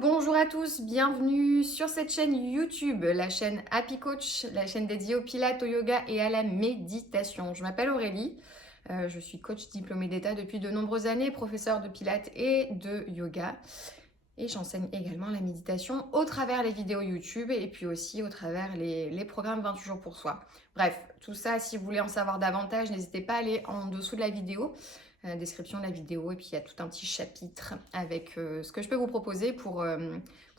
bonjour à tous, bienvenue sur cette chaîne YouTube, la chaîne Happy Coach, la chaîne dédiée au pilates, au yoga et à la méditation. Je m'appelle Aurélie, je suis coach diplômée d'État depuis de nombreuses années, professeure de pilates et de yoga. Et j'enseigne également la méditation au travers les vidéos YouTube et puis aussi au travers les programmes 28 jours pour soi. Bref, tout ça, si vous voulez en savoir davantage, n'hésitez pas à aller en dessous de la vidéo, description de la vidéo. Et puis il y a tout un petit chapitre avec ce que je peux vous proposer pour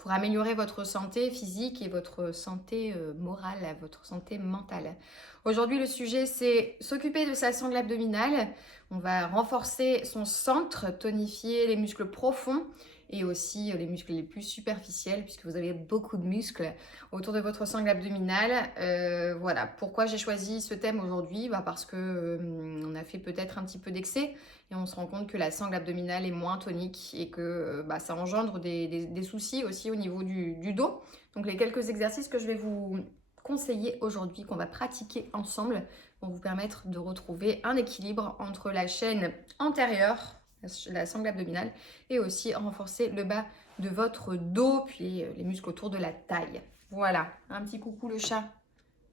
améliorer votre santé physique et votre santé morale, votre santé mentale. Aujourd'hui, le sujet, c'est s'occuper de sa sangle abdominale. On va renforcer son centre, tonifier les muscles profonds et aussi les muscles les plus superficiels puisque vous avez beaucoup de muscles autour de votre sangle abdominale. Voilà, pourquoi j'ai choisi ce thème aujourd'hui, parce que on a fait peut-être un petit peu d'excès et on se rend compte que la sangle abdominale est moins tonique et que ça engendre des soucis aussi au niveau du dos. Donc les quelques exercices que je vais vous conseiller aujourd'hui, qu'on va pratiquer ensemble, vont vous permettre de retrouver un équilibre entre la chaîne antérieure, la sangle abdominale, et aussi renforcer le bas de votre dos, puis les muscles autour de la taille. Voilà, un petit coucou le chat.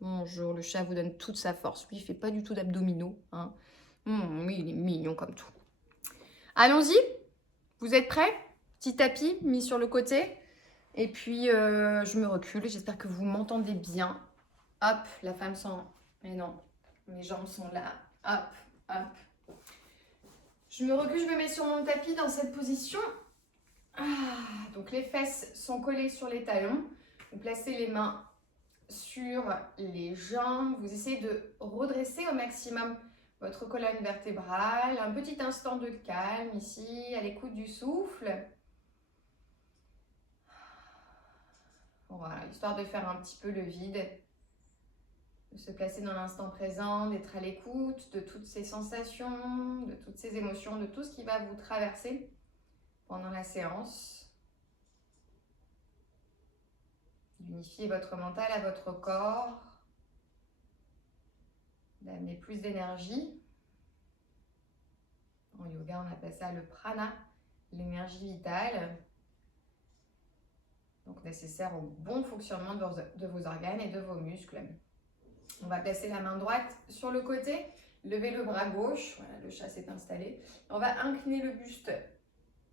Bonjour, le chat vous donne toute sa force. Lui, il fait pas du tout d'abdominaux, hein. Mais il est mignon comme tout. Allons-y, vous êtes prêts? Petit tapis mis sur le côté. Et puis, je me recule. J'espère que vous m'entendez bien. Hop, la femme sans... Mais non, mes jambes sont là. Hop, hop. Je me recule, je me mets sur mon tapis dans cette position. Donc les fesses sont collées sur les talons. Vous placez les mains sur les jambes. Vous essayez de redresser au maximum votre colonne vertébrale. Un petit instant de calme ici, à l'écoute du souffle. Voilà, histoire de faire un petit peu le vide. De se placer dans l'instant présent, d'être à l'écoute de toutes ces sensations, de toutes ces émotions, de tout ce qui va vous traverser pendant la séance. D'unifier votre mental à votre corps, d'amener plus d'énergie. En yoga, on appelle ça le prana, l'énergie vitale. Donc nécessaire au bon fonctionnement de vos organes et de vos muscles. On va placer la main droite sur le côté, lever le bras gauche, voilà, le chat s'est installé. On va incliner le buste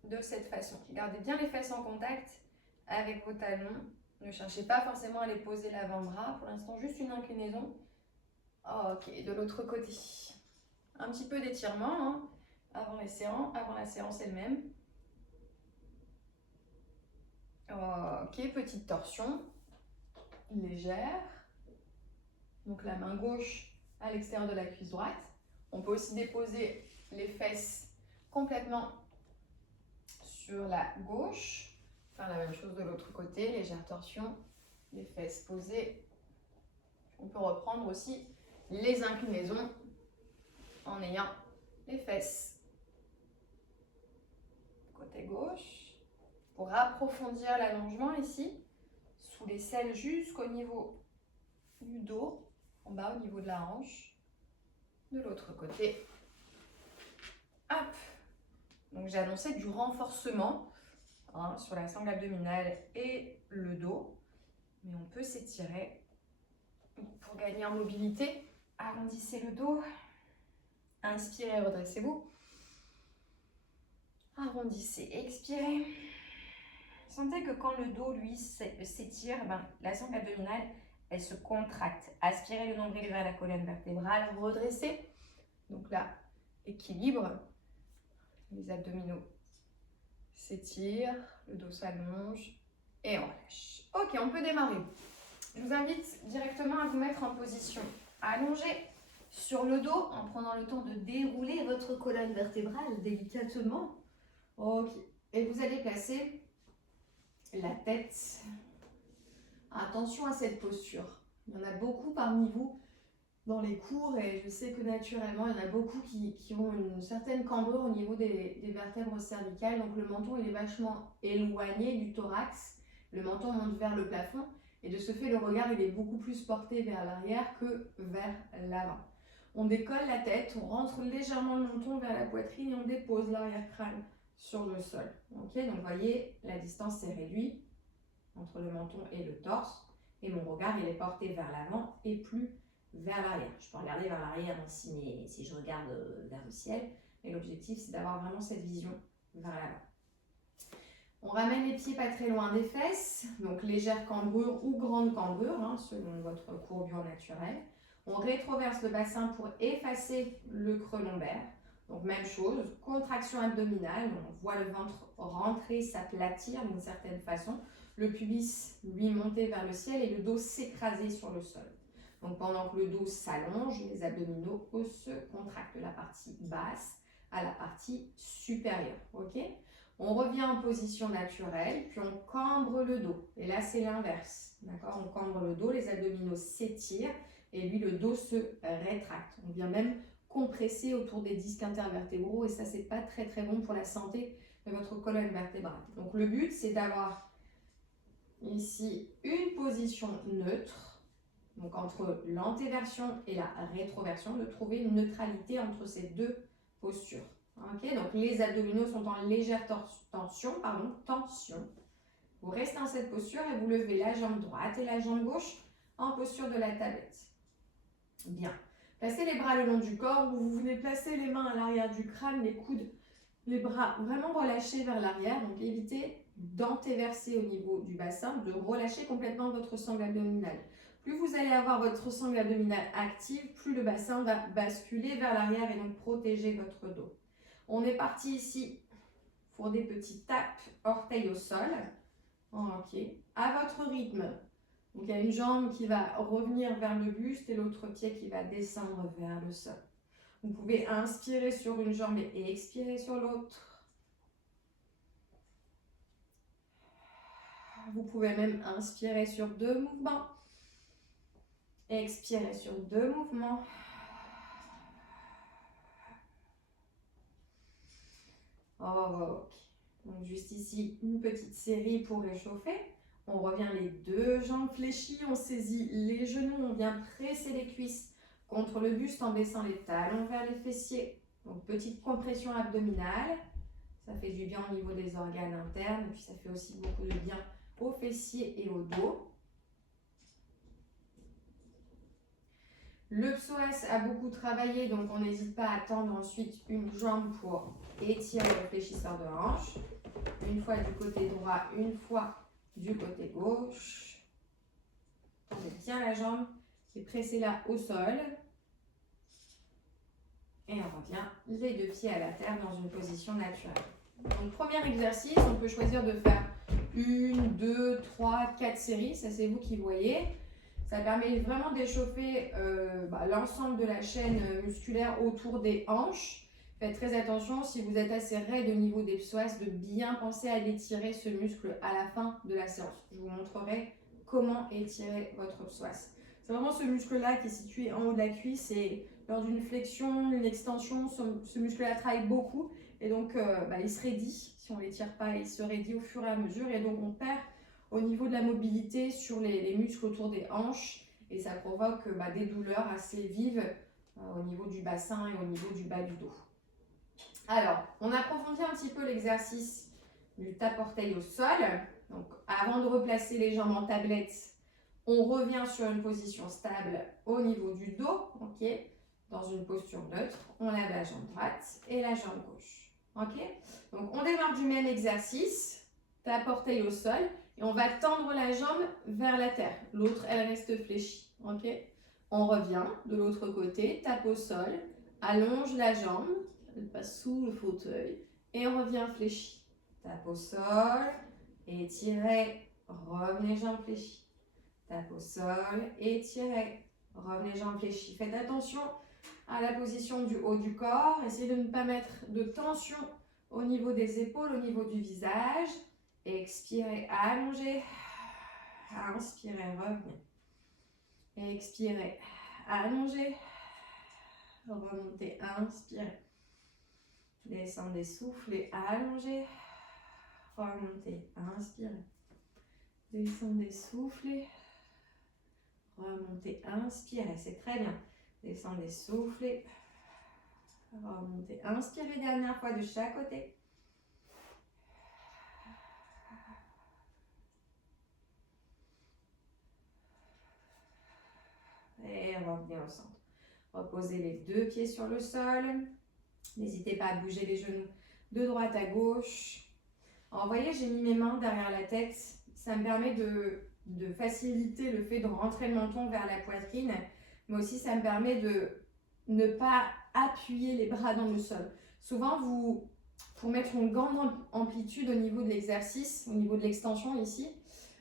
de cette façon. Gardez bien les fesses en contact avec vos talons. Ne cherchez pas forcément à les poser l'avant-bras. Pour l'instant, juste une inclinaison. Ok, de l'autre côté. Un petit peu d'étirement hein, avant la séance elle-même. Ok, petite torsion légère. Donc la main gauche à l'extérieur de la cuisse droite. On peut aussi déposer les fesses complètement sur la gauche. Faire la même chose de l'autre côté, légère torsion, les fesses posées. On peut reprendre aussi les inclinaisons en ayant les fesses côté gauche. Pour approfondir l'allongement ici, sous les selles jusqu'au niveau du dos, en bas au niveau de la hanche, de l'autre côté. Hop. Donc j'ai annoncé du renforcement hein, sur la sangle abdominale et le dos, mais on peut s'étirer pour gagner en mobilité. Arrondissez le dos, inspirez, redressez-vous. Arrondissez, expirez. Sentez que quand le dos, lui, s'étire, la sangle abdominale, elle se contracte. Aspirez le nombril vers la colonne vertébrale, redressez. Donc là, équilibre. Les abdominaux s'étirent, le dos s'allonge et on relâche. Ok, on peut démarrer. Je vous invite directement à vous mettre en position allongée sur le dos en prenant le temps de dérouler votre colonne vertébrale délicatement. Ok, et vous allez placer la tête. Attention à cette posture. Il y en a beaucoup parmi vous dans les cours et je sais que naturellement, il y en a beaucoup qui ont une certaine cambrure au niveau des vertèbres cervicales. Donc le menton, il est vachement éloigné du thorax. Le menton monte vers le plafond et de ce fait, le regard, il est beaucoup plus porté vers l'arrière que vers l'avant. On décolle la tête, on rentre légèrement le menton vers la poitrine et on dépose l'arrière-crâne sur le sol. Ok, donc vous voyez, la distance s'est réduite entre le menton et le torse. Et mon regard, il est porté vers l'avant et plus vers l'arrière. Je peux regarder vers l'arrière si je regarde vers le ciel. Et l'objectif, c'est d'avoir vraiment cette vision vers l'avant. On ramène les pieds pas très loin des fesses. Donc légère cambrure ou grande cambrure, hein, selon votre courbure naturelle. On rétroverse le bassin pour effacer le creux lombaire. Donc même chose, contraction abdominale. On voit le ventre rentrer, s'aplatir d'une certaine façon. Le pubis, lui, monter vers le ciel et le dos s'écraser sur le sol. Donc pendant que le dos s'allonge, les abdominaux se contractent de la partie basse à la partie supérieure. Ok ? On revient en position naturelle, puis on cambre le dos. Et là, c'est l'inverse. D'accord ? On cambre le dos, les abdominaux s'étirent et lui, le dos se rétracte. On vient même compresser autour des disques intervertébraux et ça, c'est pas très très bon pour la santé de votre colonne vertébrale. Donc le but, c'est d'avoir ici une position neutre, donc entre l'antéversion et la rétroversion, de trouver une neutralité entre ces deux postures. Okay, donc les abdominaux sont en légère tension. Vous restez en cette posture et vous levez la jambe droite et la jambe gauche en posture de la tablette. Bien. Placez les bras le long du corps. Vous venez placer les mains à l'arrière du crâne, les coudes, les bras vraiment relâchés vers l'arrière. Donc évitez d'antéverser au niveau du bassin, de relâcher complètement votre sangle abdominale. Plus vous allez avoir votre sangle abdominale active, plus le bassin va basculer vers l'arrière et donc protéger votre dos. On est parti ici pour des petits tapes, orteils au sol. Ok. À votre rythme. Donc il y a une jambe qui va revenir vers le buste et l'autre pied qui va descendre vers le sol. Vous pouvez inspirer sur une jambe et expirer sur l'autre. Vous pouvez même inspirer sur 2 mouvements. Expirer sur 2 mouvements. Ok. Donc juste ici, une petite série pour réchauffer. On revient les 2 jambes fléchies, on saisit les genoux, on vient presser les cuisses contre le buste en baissant les talons vers les fessiers. Donc petite compression abdominale. Ça fait du bien au niveau des organes internes et puis ça fait aussi beaucoup de bien aux fessiers et au dos. Le psoas a beaucoup travaillé, donc on n'hésite pas à tendre ensuite une jambe pour étirer le fléchisseur de hanche. Une fois du côté droit, une fois du côté gauche. Tendez bien la jambe et pressez-la au sol. Et on revient les 2 pieds à la terre dans une position naturelle. Donc premier exercice, on peut choisir de faire 1, 2, 3, 4 séries. Ça, c'est vous qui voyez. Ça permet vraiment d'échauffer l'ensemble de la chaîne musculaire autour des hanches. Faites très attention, si vous êtes assez raide au niveau des psoas, de bien penser à étirer ce muscle à la fin de la séance. Je vous montrerai comment étirer votre psoas. C'est vraiment ce muscle-là qui est situé en haut de la cuisse et lors d'une flexion, une extension, ce muscle-là travaille beaucoup et donc il se raidit. Si on ne l'étire pas, il se raidit au fur et à mesure et donc on perd au niveau de la mobilité sur les muscles autour des hanches et ça provoque des douleurs assez vives au niveau du bassin et au niveau du bas du dos. Alors, on approfondit un petit peu l'exercice du tape-orteil au sol. Donc, avant de replacer les jambes en tablette, on revient sur une position stable au niveau du dos, ok, dans une posture neutre. On lève la jambe droite et la jambe gauche, ok. Donc, on démarre du même exercice, tape-orteil au sol. Et on va tendre la jambe vers la terre. L'autre, elle reste fléchie. Ok ? On revient de l'autre côté, tape au sol, allonge la jambe, elle passe sous le fauteuil et on revient fléchi. Tape au sol, étirez, revenez jambes fléchies. Tape au sol, étirez, revenez jambes fléchies. Faites attention à la position du haut du corps. Essayez de ne pas mettre de tension au niveau des épaules, au niveau du visage. Expirez, allongez. Inspirez, revenez. Expirez, allongez. Remontez, inspirez. Descendez, soufflez, allongez. Remontez, inspirez. Descendez, soufflez. Remontez, inspirez. C'est très bien. Descendez, soufflez. Remontez, inspirez. Dernière fois de chaque côté. revenez au centre. Reposez les deux pieds sur le sol. N'hésitez pas à bouger les genoux de droite à gauche. Alors, vous voyez, j'ai mis mes mains derrière la tête. Ça me permet de faciliter le fait de rentrer le menton vers la poitrine. Mais aussi, ça me permet de ne pas appuyer les bras dans le sol. Souvent, pour mettre une grande amplitude au niveau de l'exercice, au niveau de l'extension ici,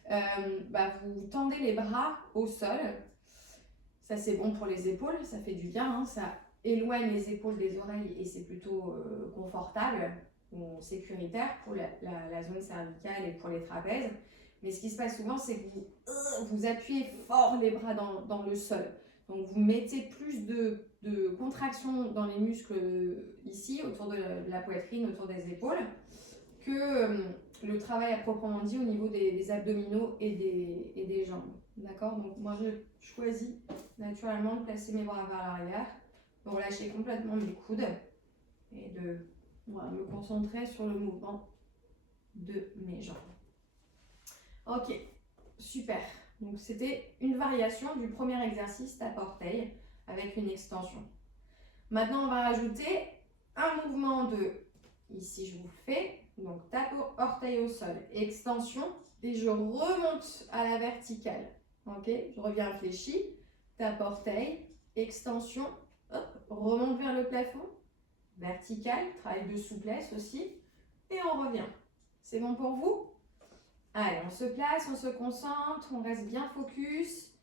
vous tendez les bras au sol. Ça, c'est bon pour les épaules, ça fait du bien, hein. Ça éloigne les épaules des oreilles et c'est plutôt confortable ou sécuritaire pour la zone cervicale et pour les trapèzes. Mais ce qui se passe souvent, c'est que vous appuyez fort les bras dans le sol. Donc, vous mettez plus de contraction dans les muscles ici, autour de la poitrine, autour des épaules, que le travail à proprement dit au niveau des abdominaux et des jambes. D'accord? Donc, moi, je choisis naturellement de placer mes bras vers l'arrière, de relâcher complètement mes coudes et de me concentrer sur le mouvement de mes jambes. Ok, super. Donc, c'était une variation du premier exercice tape-orteil avec une extension. Maintenant, on va rajouter un mouvement de, ici je vous le fais, donc tape-orteil au sol, extension, et je remonte à la verticale. Ok, je reviens fléchi, tape-orteil, extension, hop, remonte vers le plafond, vertical, travail de souplesse aussi, et on revient. C'est bon pour vous? Allez, on se place, on se concentre, on reste bien focus.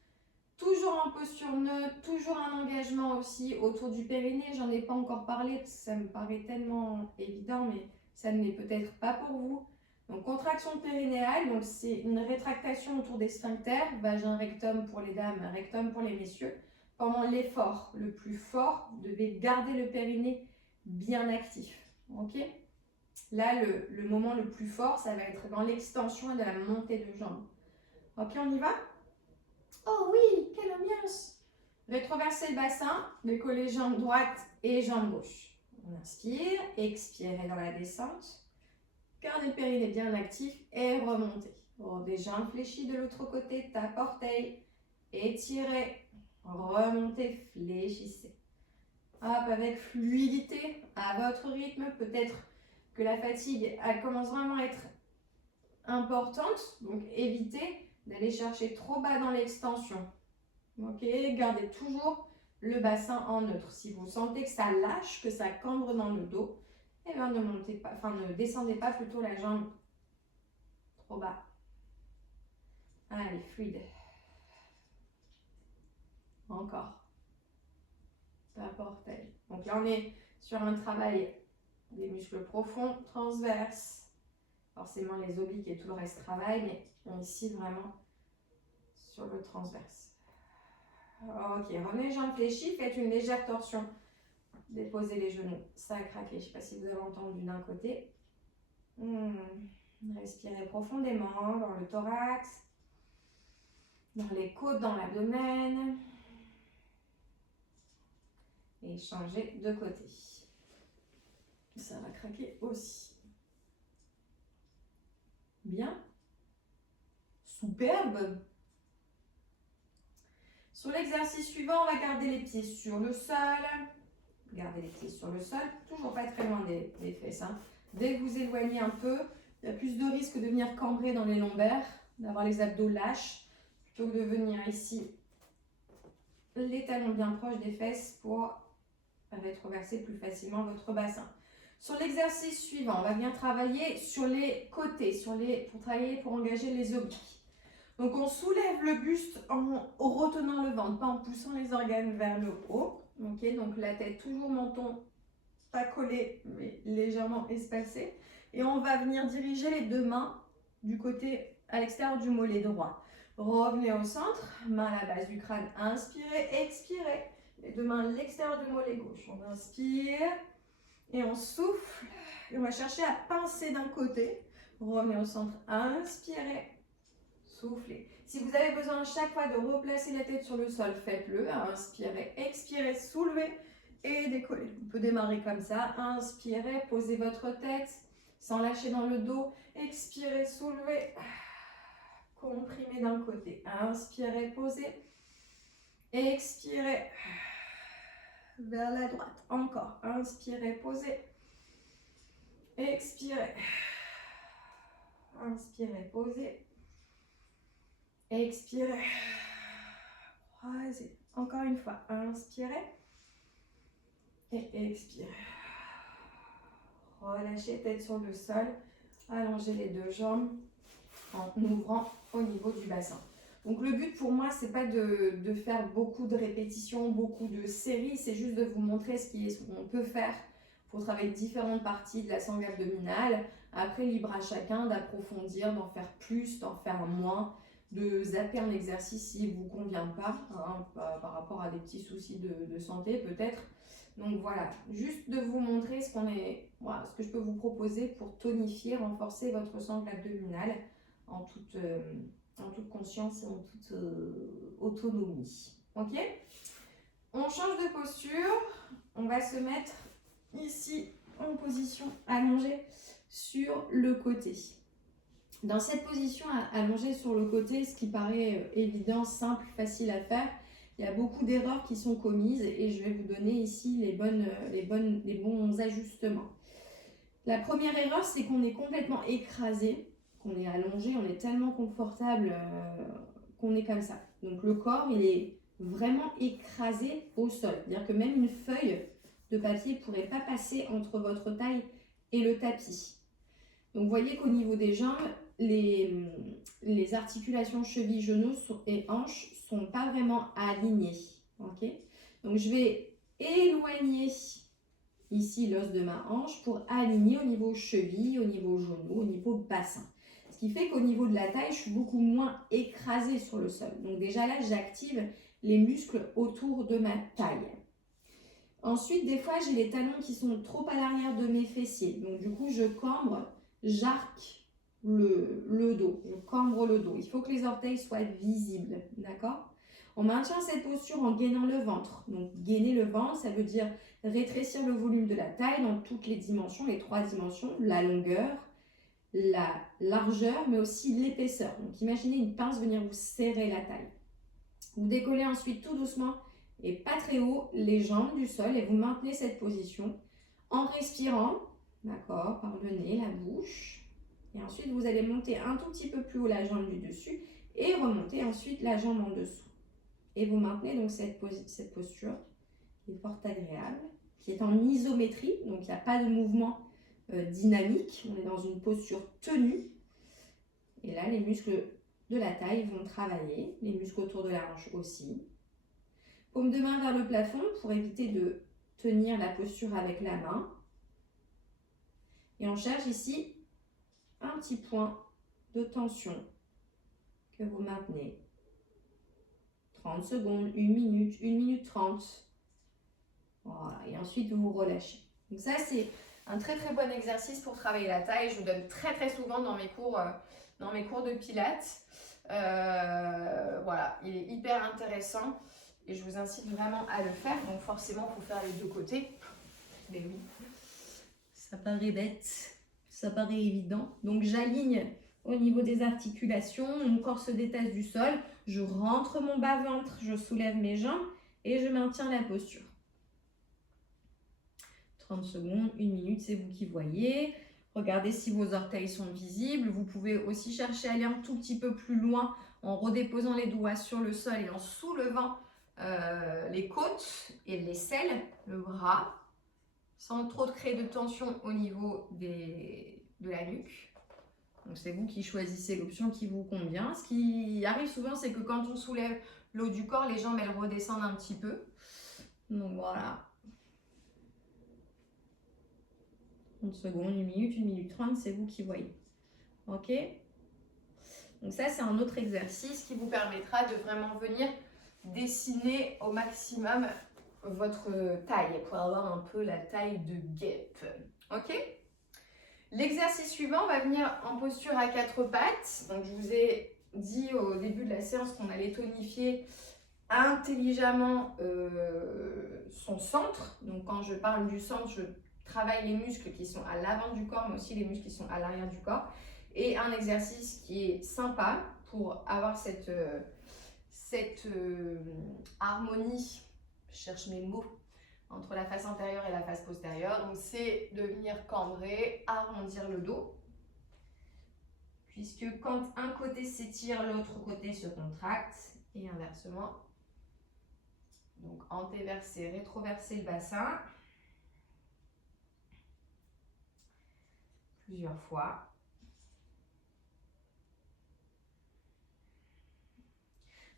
Toujours en posture neutre, toujours un engagement aussi autour du périnée. J'en ai pas encore parlé parce que ça me paraît tellement évident, mais ça ne l'est peut-être pas pour vous. Donc, contraction périnéale, donc c'est une rétractation autour des sphincters, vagin, rectum pour les dames, rectum pour les messieurs. Pendant l'effort le plus fort, vous devez garder le périnée bien actif. Ok? Là, le moment le plus fort, ça va être dans l'extension et de la montée de jambes. Ok, on y va? Oh oui, quelle ambiance! Rétroversez le bassin, décollez jambes droite et jambes gauche. On inspire, expirez dans la descente. Gardez le périnée bien actif et remontez. Des jambes fléchies de l'autre côté, tape orteil, étirez, remontez, fléchissez. Hop, avec fluidité, à votre rythme, peut-être que la fatigue, elle commence vraiment à être importante, donc évitez d'aller chercher trop bas dans l'extension. Ok, gardez toujours le bassin en neutre. Si vous sentez que ça lâche, que ça cambre dans le dos, eh bien ne descendez pas plutôt la jambe trop bas. Allez, fluide. Encore. Tape orteil. Donc là, on est sur un travail des muscles profonds, transverses. Forcément, les obliques et tout le reste travaillent, mais ici, vraiment, sur le transverse. Ok, revenez jambes fléchies, faites une légère torsion. Déposez les genoux, ça a craqué. Je ne sais pas si vous avez entendu d'un côté. Respirez profondément dans le thorax, dans les côtes, dans l'abdomen. Et changez de côté. Ça va craquer aussi. Bien. Superbe. Sur l'exercice suivant, on va garder les pieds sur le sol. Gardez les pieds sur le sol, toujours pas très loin des fesses. Hein. Dès que vous éloignez un peu, il y a plus de risque de venir cambrer dans les lombaires, d'avoir les abdos lâches, plutôt que de venir ici, les talons bien proches des fesses pour rétroverser plus facilement votre bassin. Sur l'exercice suivant, on va bien travailler sur les côtés, pour engager les obliques. Donc on soulève le buste en retenant le ventre, pas en poussant les organes vers le haut. Ok, donc la tête toujours menton pas collé mais légèrement espacé. Et on va venir diriger les deux mains du côté à l'extérieur du mollet droit. Revenez au centre, main à la base du crâne, inspirez, expirez. Les deux mains à l'extérieur du mollet gauche. On inspire et on souffle. Et on va chercher à pincer d'un côté. Revenez au centre, inspirez. Soufflez. Si vous avez besoin à chaque fois de replacer la tête sur le sol, faites-le. Inspirez, expirez, soulevez et décollez. On peut démarrer comme ça. Inspirez, posez votre tête sans lâcher dans le dos. Expirez, soulevez. Comprimez d'un côté. Inspirez, posez. Expirez. Vers la droite. Encore. Inspirez, posez. Expirez. Inspirez, posez. Expirez. Croisez. Encore une fois. Inspirez. Et expirez. Relâchez tête sur le sol. Allongez les deux jambes en ouvrant au niveau du bassin. Donc le but pour moi, c'est pas de faire beaucoup de répétitions, beaucoup de séries, c'est juste de vous montrer ce qu'on peut faire pour travailler différentes parties de la sangle abdominale. Après, libre à chacun d'approfondir, d'en faire plus, d'en faire moins, de zapper un exercice s'il ne vous convient pas, hein, par rapport à des petits soucis de santé peut-être. Donc voilà, juste de vous montrer ce que je peux vous proposer pour tonifier, renforcer votre sangle abdominale en toute conscience et en toute autonomie. Ok? On change de posture. On va se mettre ici en position allongée sur le côté. Dans cette position allongée sur le côté, ce qui paraît évident, simple, facile à faire, il y a beaucoup d'erreurs qui sont commises et je vais vous donner ici les bons ajustements. La première erreur, c'est qu'on est complètement écrasé, qu'on est allongé, on est tellement confortable qu'on est comme ça. Donc le corps, il est vraiment écrasé au sol. C'est-à-dire que même une feuille de papier ne pourrait pas passer entre votre taille et le tapis. Donc vous voyez qu'au niveau des jambes, les articulations chevilles, genoux et hanches ne sont pas vraiment alignées. Okay? Donc je vais éloigner ici l'os de ma hanche pour aligner au niveau cheville, au niveau genou, au niveau bassin. Ce qui fait qu'au niveau de la taille, je suis beaucoup moins écrasée sur le sol. Donc déjà là, j'active les muscles autour de ma taille. Ensuite, des fois, j'ai les talons qui sont trop à l'arrière de mes fessiers. Donc du coup, je cambre, j'arque le dos. Je cambre le dos. Il faut que les orteils soient visibles. D'accord ? On maintient cette posture en gainant le ventre. Donc gainer le ventre, ça veut dire rétrécir le volume de la taille dans toutes les dimensions, les 3 dimensions, la longueur, la largeur, mais aussi l'épaisseur. Donc imaginez une pince venir vous serrer la taille. Vous décollez ensuite tout doucement et pas très haut les jambes du sol et vous maintenez cette position en respirant, d'accord, par le nez, la bouche. Et ensuite, vous allez monter un tout petit peu plus haut la jambe du dessus et remonter ensuite la jambe en dessous. Et vous maintenez donc cette posture qui est fort agréable, qui est en isométrie, donc il n'y a pas de mouvement dynamique, on est dans une posture tenue. Et là, les muscles de la taille vont travailler, les muscles autour de la hanche aussi. Paume de main vers le plafond pour éviter de tenir la posture avec la main. Et on cherche ici un petit point de tension que vous maintenez. 30 secondes, 1 minute 30. Voilà, et ensuite vous relâchez. Donc ça, c'est un très très bon exercice pour travailler la taille. Je vous donne très très souvent dans mes cours de pilates. Voilà, il est hyper intéressant et je vous incite vraiment à le faire. Donc forcément, il faut faire les deux côtés. Mais oui, ça paraît bête, ça paraît évident. Donc j'aligne au niveau des articulations, mon corps se détache du sol, je rentre mon bas-ventre, je soulève mes jambes et je maintiens la posture. 30 secondes, 1 minute, c'est vous qui voyez. Regardez si vos orteils sont visibles. Vous pouvez aussi chercher à aller un tout petit peu plus loin en redéposant les doigts sur le sol et en soulevant les côtes et l'aisselle, le bras, sans trop créer de tension au niveau de la nuque. Donc c'est vous qui choisissez l'option qui vous convient. Ce qui arrive souvent, c'est que quand on soulève le haut du corps, les jambes elles redescendent un petit peu. Donc voilà. 30 secondes, 1 minute 30, c'est vous qui voyez. Ok? Donc ça, c'est un autre exercice qui vous permettra de vraiment venir dessiner au maximum votre taille pour avoir un peu la taille de guêpe. Ok? L'exercice suivant, on va venir en posture à 4 pattes. Donc je vous ai dit au début de la séance qu'on allait tonifier intelligemment son centre. Donc quand je parle du centre, je travaille les muscles qui sont à l'avant du corps, mais aussi les muscles qui sont à l'arrière du corps. Et un exercice qui est sympa pour avoir cette cette harmonie, je cherche mes mots, entre la face antérieure et la face postérieure. Donc c'est de venir cambrer, arrondir le dos. Puisque quand un côté s'étire, l'autre côté se contracte et inversement. Donc antéverser, rétroverser le bassin. Plusieurs fois.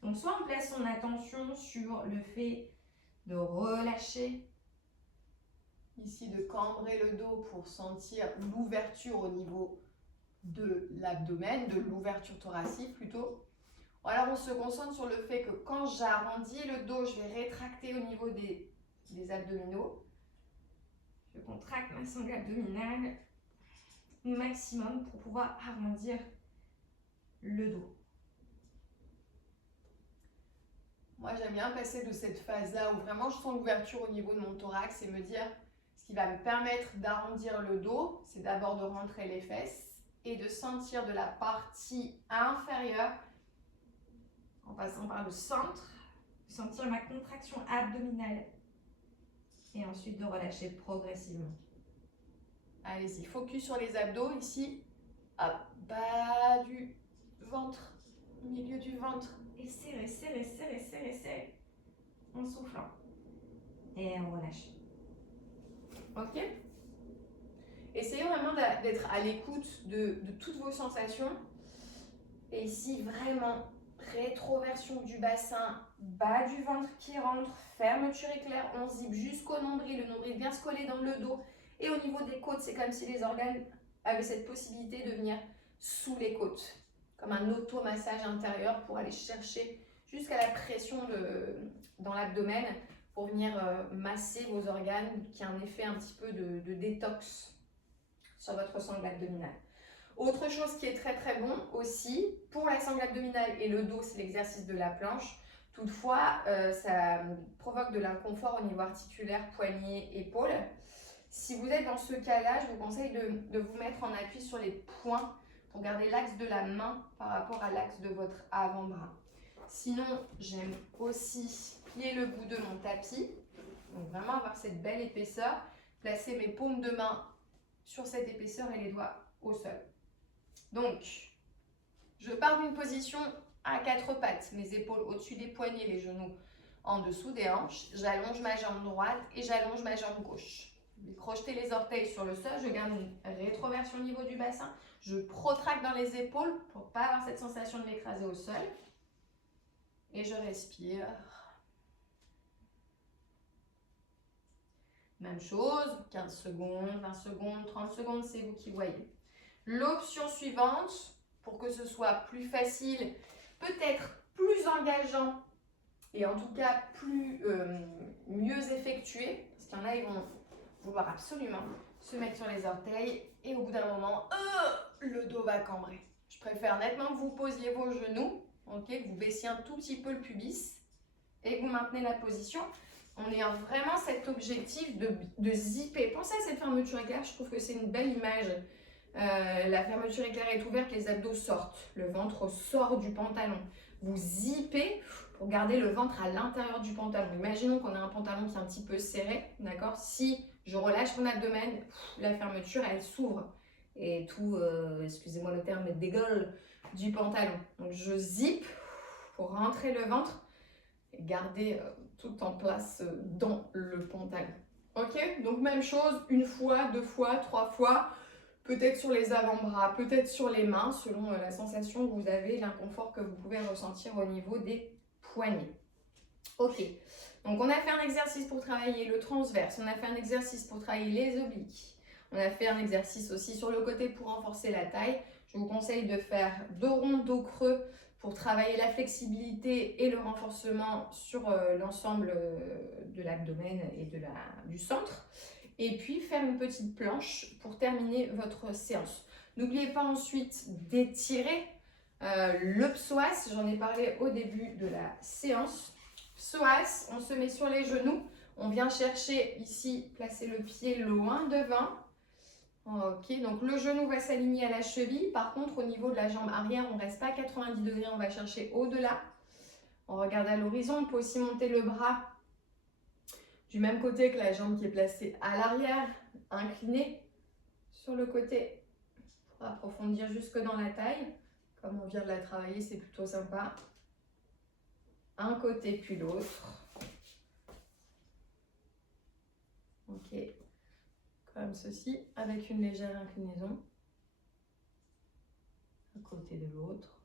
Donc soit on place son attention sur le fait de relâcher, ici de cambrer le dos pour sentir l'ouverture au niveau de l'abdomen, de l'ouverture thoracique plutôt. Ou alors on se concentre sur le fait que quand j'arrondis le dos, je vais rétracter au niveau des abdominaux. Je contracte ma sangle abdominale au maximum pour pouvoir arrondir le dos. Moi, j'aime bien passer de cette phase-là où vraiment je sens l'ouverture au niveau de mon thorax et me dire ce qui va me permettre d'arrondir le dos, c'est d'abord de rentrer les fesses et de sentir de la partie inférieure, en passant par le centre, sentir ma contraction abdominale et ensuite de relâcher progressivement. Allez-y, focus sur les abdos ici, hop, bas du ventre, milieu du ventre. Et serrez, serrez, serrez, serrez, serrez. En soufflant. Et on relâche. Ok? Essayez vraiment d'être à l'écoute de toutes vos sensations. Et ici, vraiment, rétroversion du bassin, bas du ventre qui rentre, fermeture éclair, on zip jusqu'au nombril. Le nombril vient se coller dans le dos. Et au niveau des côtes, c'est comme si les organes avaient cette possibilité de venir sous les côtes. Comme un automassage intérieur pour aller chercher jusqu'à la pression dans l'abdomen pour venir masser vos organes, qui a un effet un petit peu de détox sur votre sangle abdominale. Autre chose qui est très très bon aussi pour la sangle abdominale et le dos, c'est l'exercice de la planche. Toutefois, ça provoque de l'inconfort au niveau articulaire, poignet, épaules. Si vous êtes dans ce cas-là, je vous conseille de vous mettre en appui sur les poings pour garder l'axe de la main par rapport à l'axe de votre avant-bras. Sinon, j'aime aussi plier le bout de mon tapis, donc vraiment avoir cette belle épaisseur, placer mes paumes de main sur cette épaisseur et les doigts au sol. Donc, je pars d'une position à quatre pattes, mes épaules au-dessus des poignets, les genoux en dessous des hanches, j'allonge ma jambe droite et j'allonge ma jambe gauche. Je vais crocheter les orteils sur le sol, je garde une rétroversion au niveau du bassin. Je protracte dans les épaules pour ne pas avoir cette sensation de m'écraser au sol. Et je respire. Même chose, 15 secondes, 20 secondes, 30 secondes, c'est vous qui voyez. L'option suivante, pour que ce soit plus facile, peut-être plus engageant et en tout cas mieux effectué, parce qu'il y en a, ils vont vouloir absolument se mettre sur les orteils et au bout d'un moment, le dos va cambrer. Je préfère nettement que vous posiez vos genoux, okay, que vous baissiez un tout petit peu le pubis et que vous maintenez la position. On est vraiment cet objectif de zipper. Pensez à cette fermeture éclair, je trouve que c'est une belle image. La fermeture éclair est ouverte, les abdos sortent, le ventre sort du pantalon. Vous zippez pour garder le ventre à l'intérieur du pantalon. Imaginons qu'on a un pantalon qui est un petit peu serré, d'accord? Si je relâche mon abdomen, la fermeture, elle s'ouvre. Et tout, excusez-moi le terme, mais dégueule du pantalon. Donc je zippe pour rentrer le ventre et garder tout en place dans le pantalon. Ok? Donc même chose, une fois, deux fois, trois fois, peut-être sur les avant-bras, peut-être sur les mains, selon la sensation que vous avez, l'inconfort que vous pouvez ressentir au niveau des poignets. Ok, donc on a fait un exercice pour travailler le transverse, on a fait un exercice pour travailler les obliques, on a fait un exercice aussi sur le côté pour renforcer la taille. Je vous conseille de faire dos rond, dos creux pour travailler la flexibilité et le renforcement sur l'ensemble de l'abdomen et du centre. Et puis faire une petite planche pour terminer votre séance. N'oubliez pas ensuite d'étirer le psoas, j'en ai parlé au début de la séance. Psoas, on se met sur les genoux, on vient chercher ici, placer le pied loin devant. Ok, donc le genou va s'aligner à la cheville. Par contre, au niveau de la jambe arrière, on ne reste pas à 90 degrés, on va chercher au-delà. On regarde à l'horizon. On peut aussi monter le bras du même côté que la jambe qui est placée à l'arrière, inclinée sur le côté pour approfondir jusque dans la taille. Comme on vient de la travailler, c'est plutôt sympa. Un côté puis l'autre. Ok, comme ceci, avec une légère inclinaison. Un côté de l'autre.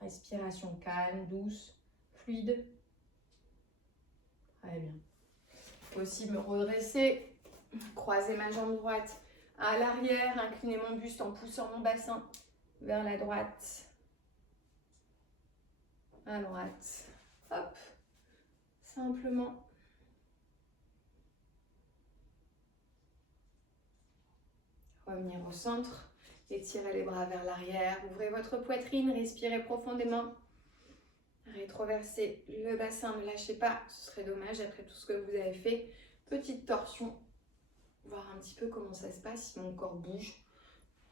Respiration calme, douce, fluide. Très bien. Je peux aussi me redresser, croiser ma jambe droite à l'arrière, incliner mon buste en poussant mon bassin vers la droite. À droite. Hop. Simplement. Revenir au centre. Étirez les bras vers l'arrière. Ouvrez votre poitrine. Respirez profondément. Rétroversez le bassin. Ne lâchez pas. Ce serait dommage après tout ce que vous avez fait. Petite torsion. Voir un petit peu comment ça se passe. Si mon corps bouge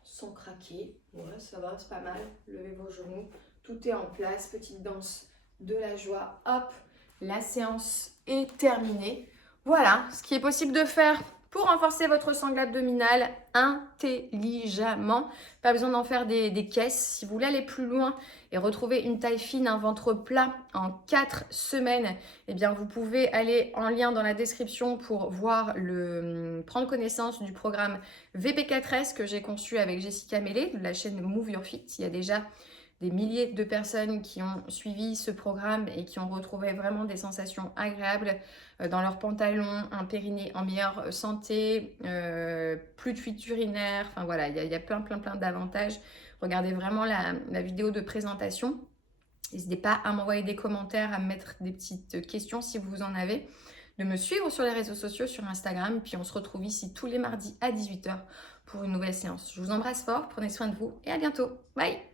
sans craquer. Ouais, ça va, c'est pas mal. Levez vos genoux. Tout est en place. Petite danse de la joie. Hop. La séance est terminée. Voilà ce qui est possible de faire pour renforcer votre sangle abdominale intelligemment. Pas besoin d'en faire des caisses. Si vous voulez aller plus loin et retrouver une taille fine, un ventre plat en 4 semaines, eh bien vous pouvez aller en lien dans la description pour prendre connaissance du programme VP4S que j'ai conçu avec Jessica Mellet de la chaîne Move Your Fit. Il y a déjà des milliers de personnes qui ont suivi ce programme et qui ont retrouvé vraiment des sensations agréables dans leurs pantalons, un périnée en meilleure santé, plus de fuite urinaire, enfin voilà, il y a plein d'avantages. Regardez vraiment la vidéo de présentation. N'hésitez pas à m'envoyer des commentaires, à me mettre des petites questions si vous en avez, de me suivre sur les réseaux sociaux, sur Instagram, puis on se retrouve ici tous les mardis à 18 h pour une nouvelle séance. Je vous embrasse fort, prenez soin de vous et à bientôt. Bye!